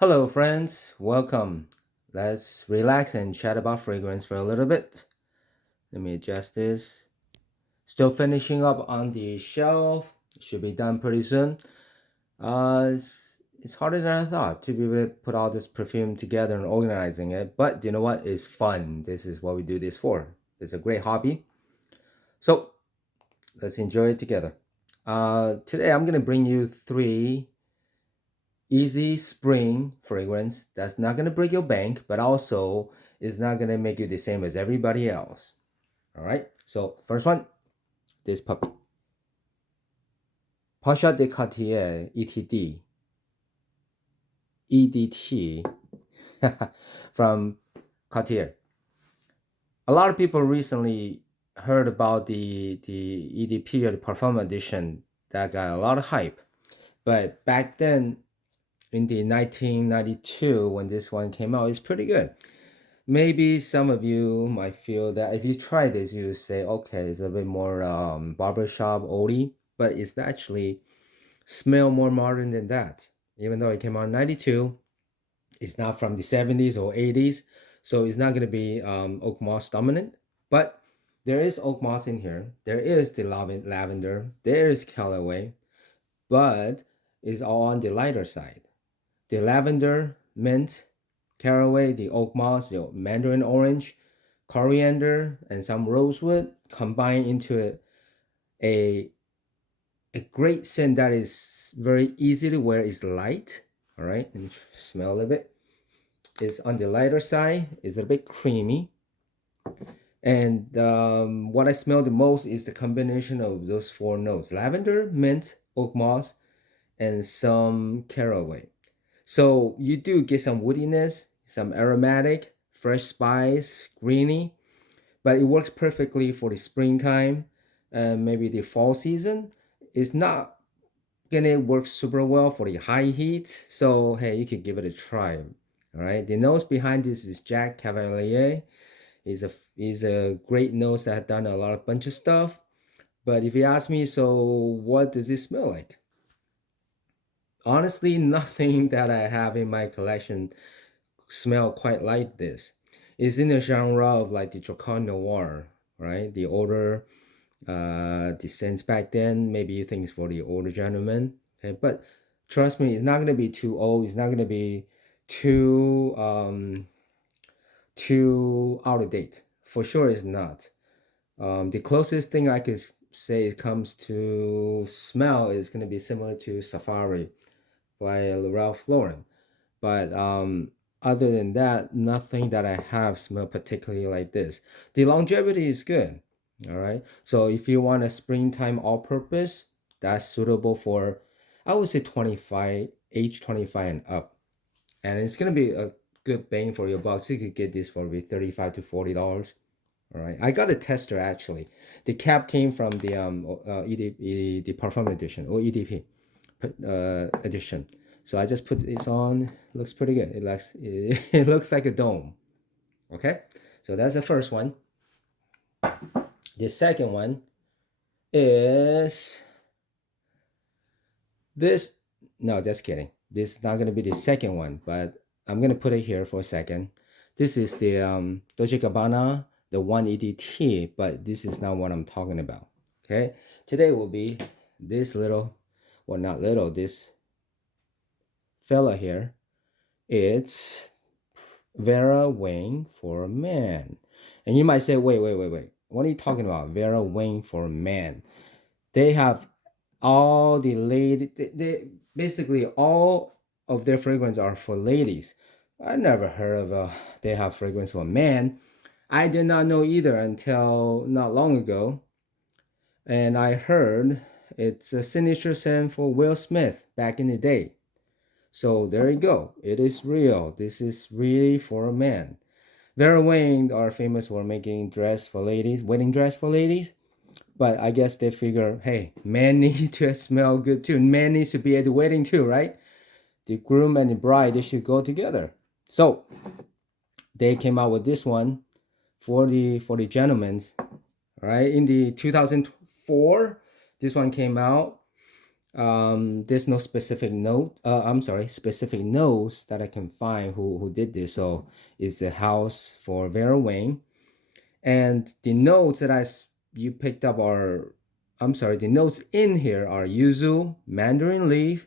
Hello, friends. Welcome. Let's relax and chat about fragrance for a little bit. Let me adjust this. Still finishing up on the shelf. Should be done pretty soon. It's harder than I thought to be able to put all this perfume together and organizing it. But you know what? It's fun. This is what we do this for. It's a great hobby. So let's enjoy it together. Today I'm gonna bring you three easy spring fragrance that's not going to break your bank, but also is not going to make you the same as everybody else. All right. So first one, this puppy, Pasha de Cartier EDT from Cartier. A lot of people recently heard about the EDP or the Parfum edition that got a lot of hype, but back then in the 1992 when this one came out, it's pretty good. Maybe some of you might feel that if you try this, you say, okay, it's a bit more barbershop oldie, but it's actually smell more modern than that. Even though it came out in 92, it's not from the 70s or 80s, so it's not going to be oak moss dominant, but there is oak moss in here. There is the lavender, there is Callaway, but it's all on the lighter side. The lavender, mint, caraway, the oak moss, the mandarin orange, coriander, and some rosewood combined into a, a great scent that is very easy to wear. It's light. All right, let me smell a bit. It's on the lighter side. It's a bit creamy. And what I smell the most is the combination of those four notes: lavender, mint, oak moss, and some caraway. So you do get some woodiness, some aromatic, fresh spice, greeny, but it works perfectly for the springtime and maybe the fall season. It's not gonna work super well for the high heat. So hey, you can give it a try. All right. The nose behind this is Jack Cavalier. Is a great nose that had done a lot of bunch of stuff. But if you ask me, so what does it smell like? Honestly, nothing that I have in my collection smell quite like this. It's in the genre of like the Dracar Noir, right? The older the scents back then. Maybe you think it's for the older gentleman. Okay, but trust me, it's not gonna be too old. It's not gonna be too too out of date. For sure, it's not. The closest thing I could say it comes to smell is gonna be similar to Safari by Ralph Lauren. But other than that, nothing that I have smelled particularly like this. The longevity is good. All right. So if you want a springtime all-purpose, that's suitable for, I would say 25, age 25 and up. And it's gonna be a good bang for your buck. So you could get this for maybe 35 to $40. All right. I got a tester actually. The cap came from the the Parfum edition or EDP edition. So I just put this on. Looks pretty good. It looks like a dome. Okay, so that's the first one. The second one is this. No, just kidding. This is not gonna be the second one, but I'm gonna put it here for a second. This is the Dolce Gabbana, the 180T, but this is not what I'm talking about. Okay, today will be this little, well, not little, this fella here. It's Verawing for a man. And you might say, wait. What are you talking about? Verawing for a man. They have all the lady, they basically all of their fragrance are for ladies. I never heard of they have fragrance for a man. I did not know either until not long ago. And I heard it's a signature scent for Will Smith back in the day. So there you go. It is real. This is really for a man. Vera Wang are famous for making dress for ladies, wedding dress for ladies. But I guess they figure, hey, men need to smell good too. Men needs to be at the wedding too, right? The groom and the bride, they should go together. So they came out with this one for the gentlemen, right? In the 2004, this one came out. There's no specific note. I'm sorry, specific notes that I can find who did this. So it's a house for Verawing, and the notes that you picked up are, I'm sorry, the notes in here are yuzu, mandarin leaf,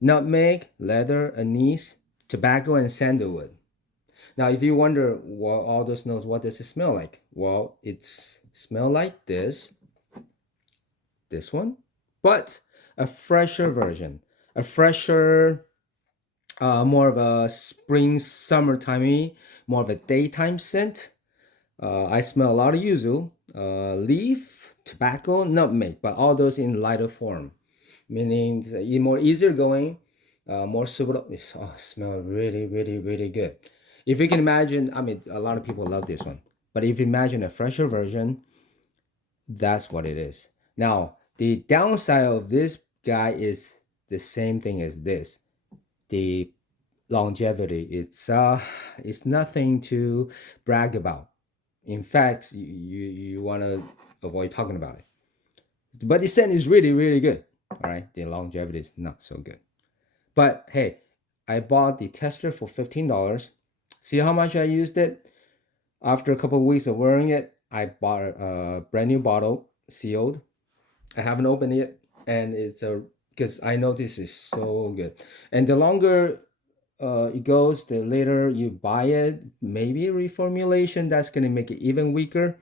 nutmeg, leather, anise, tobacco, and sandalwood. Now, if you wonder, well, all those notes, what does it smell like? Well, it's smell like this one, but a fresher version, a fresher, more of a spring, summertimey, more of a daytime scent. I smell a lot of yuzu, leaf, tobacco, nutmeg, but all those in lighter form, meaning more easier going, more suitable. Oh, smell really, really, really good. If you can imagine, I mean, a lot of people love this one, but if you imagine a fresher version, that's what it is. Now, the downside of this guy is the same thing as this. The longevity. It's nothing to brag about. In fact, you want to avoid talking about it. But the scent is really, really good. All right, the longevity is not so good. But hey, I bought the tester for $15. See how much I used it? After a couple of weeks of wearing it, I bought a brand new bottle, sealed. I haven't opened it, and it's a because I know this is so good. And the longer it goes, the later you buy it, maybe a reformulation that's gonna make it even weaker.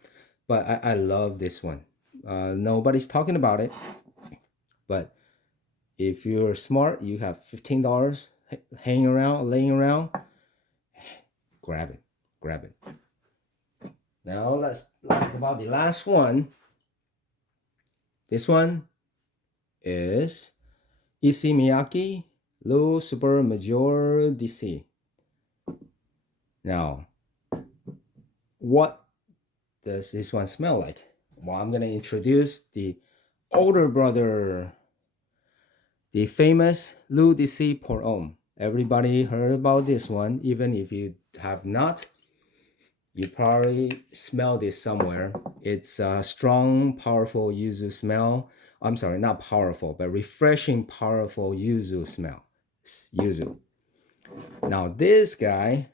But I love this one. Nobody's talking about it, but if you're smart, you have $15 hanging around, laying around, grab it, grab it. Now let's talk about the last one. This one is Issey Miyaki Low Super Major DC. Now, what does this one smell like? Well, I'm gonna introduce the older brother, the famous Lou DC Pour Homme. Everybody heard about this one. Even if you have not, you probably smell this somewhere. It's a strong, powerful yuzu smell. I'm sorry, not powerful, but refreshing, powerful yuzu smell. It's yuzu. Now, this guy,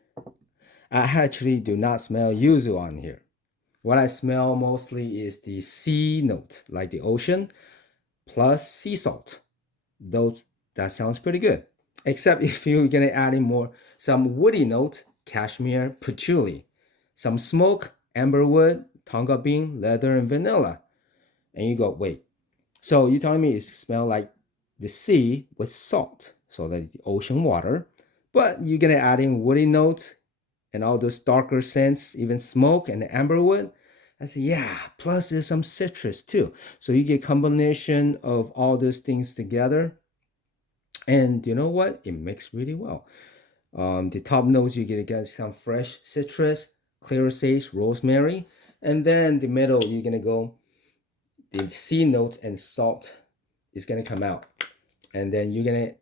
I actually do not smell yuzu on here. What I smell mostly is the sea note, like the ocean, plus sea salt. Those that sounds pretty good. Except if you're gonna add in more some woody note, cashmere, patchouli, some smoke, amberwood, tonga bean, leather, and vanilla. And you go, wait. So you're telling me it smells like the sea with salt, so like the ocean water, but you're gonna add in woody notes and all those darker scents, even smoke and amberwood. I say, yeah, plus there's some citrus too. So you get combination of all those things together. And you know what? It mixes really well. The top notes, you're gonna get some fresh citrus, clear sage, rosemary. And then the middle, you're gonna go, the sea notes and salt is gonna come out. And then you're gonna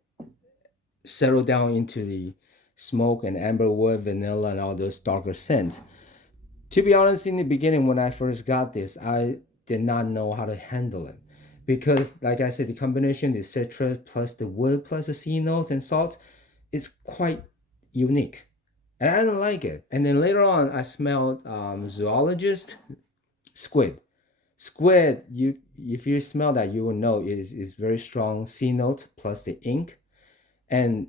settle down into the smoke and amberwood, vanilla, and all those darker scents. To be honest, in the beginning, when I first got this, I did not know how to handle it because, like I said, the combination, the citrus plus the wood plus the sea notes and salt, is quite unique, and I didn't like it. And then later on, I smelled zoologist squid. Squid, you if you smell that, you will know is very strong sea note plus the ink, and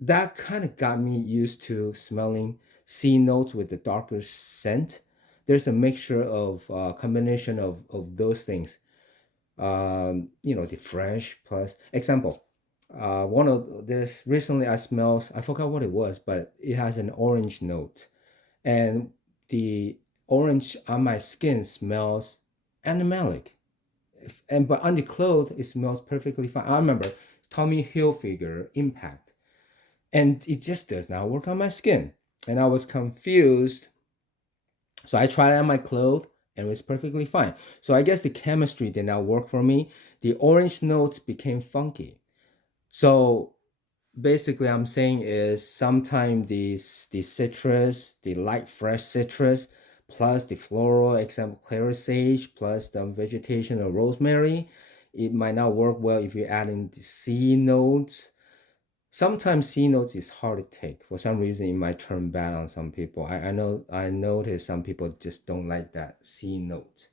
that kind of got me used to smelling sea notes with the darker scent. There's a mixture of combination of those things. The fresh plus example. One of there's recently I smelled, I forgot what it was, but it has an orange note, and the orange on my skin smells animalic, and but on the clothes it smells perfectly fine. I remember Tommy Hilfiger Impact, and it just does not work on my skin, and I was confused. So I tried it on my clothes and it was perfectly fine. So I guess the chemistry did not work for me. The orange notes became funky. So basically I'm saying is sometimes the citrus, the light fresh citrus, plus the floral, example clear sage, plus the vegetation of rosemary, It might not work well if you add in the C notes. Sometimes C notes is hard to take. For some reason, it might turn bad on some people. I noticed some people just don't like that C note.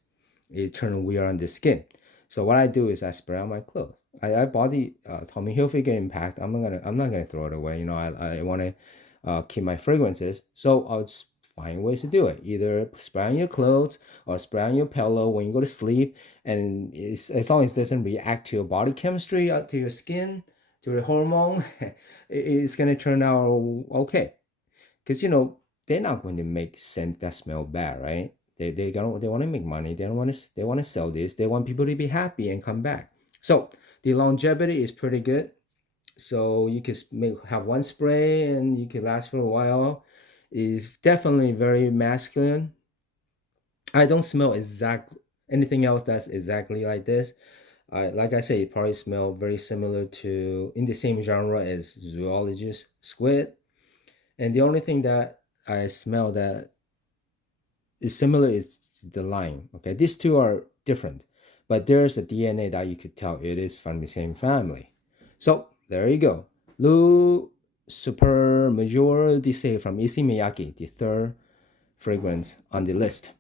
It turns weird on the skin. So what I do is I spray on my clothes. I bought the Tommy Hilfiger Impact. I'm not gonna throw it away. You know, I want to keep my fragrances. So I'll just find ways to do it. Either spray on your clothes or spray on your pillow when you go to sleep. And as long as it doesn't react to your body chemistry, to your skin, to your hormone, it's gonna turn out okay. Because they're not going to make scents that smell bad, right? They want to make money. They want to sell this. They want people to be happy and come back. So the longevity is pretty good. So you can have one spray and you can last for a while. It's definitely very masculine. I don't smell exactly anything else that's exactly like this. Like I say, it probably smell very similar to in the same genre as zoologist squid. And the only thing that I smell that is similar is the lime. Okay, these two are different, but there's a DNA that you could tell it is from the same family. So there you go. Lu Super Major Dise from Issey Miyaki, the third fragrance on the list.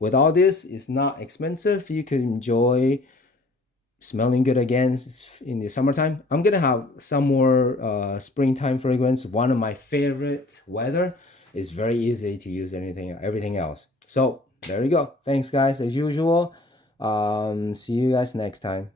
With all this, it's not expensive. You can enjoy smelling good again in the summertime. I'm gonna have some more springtime fragrance. One of my favorite weather is very easy to use everything else. So there you go. Thanks guys as usual. See you guys next time.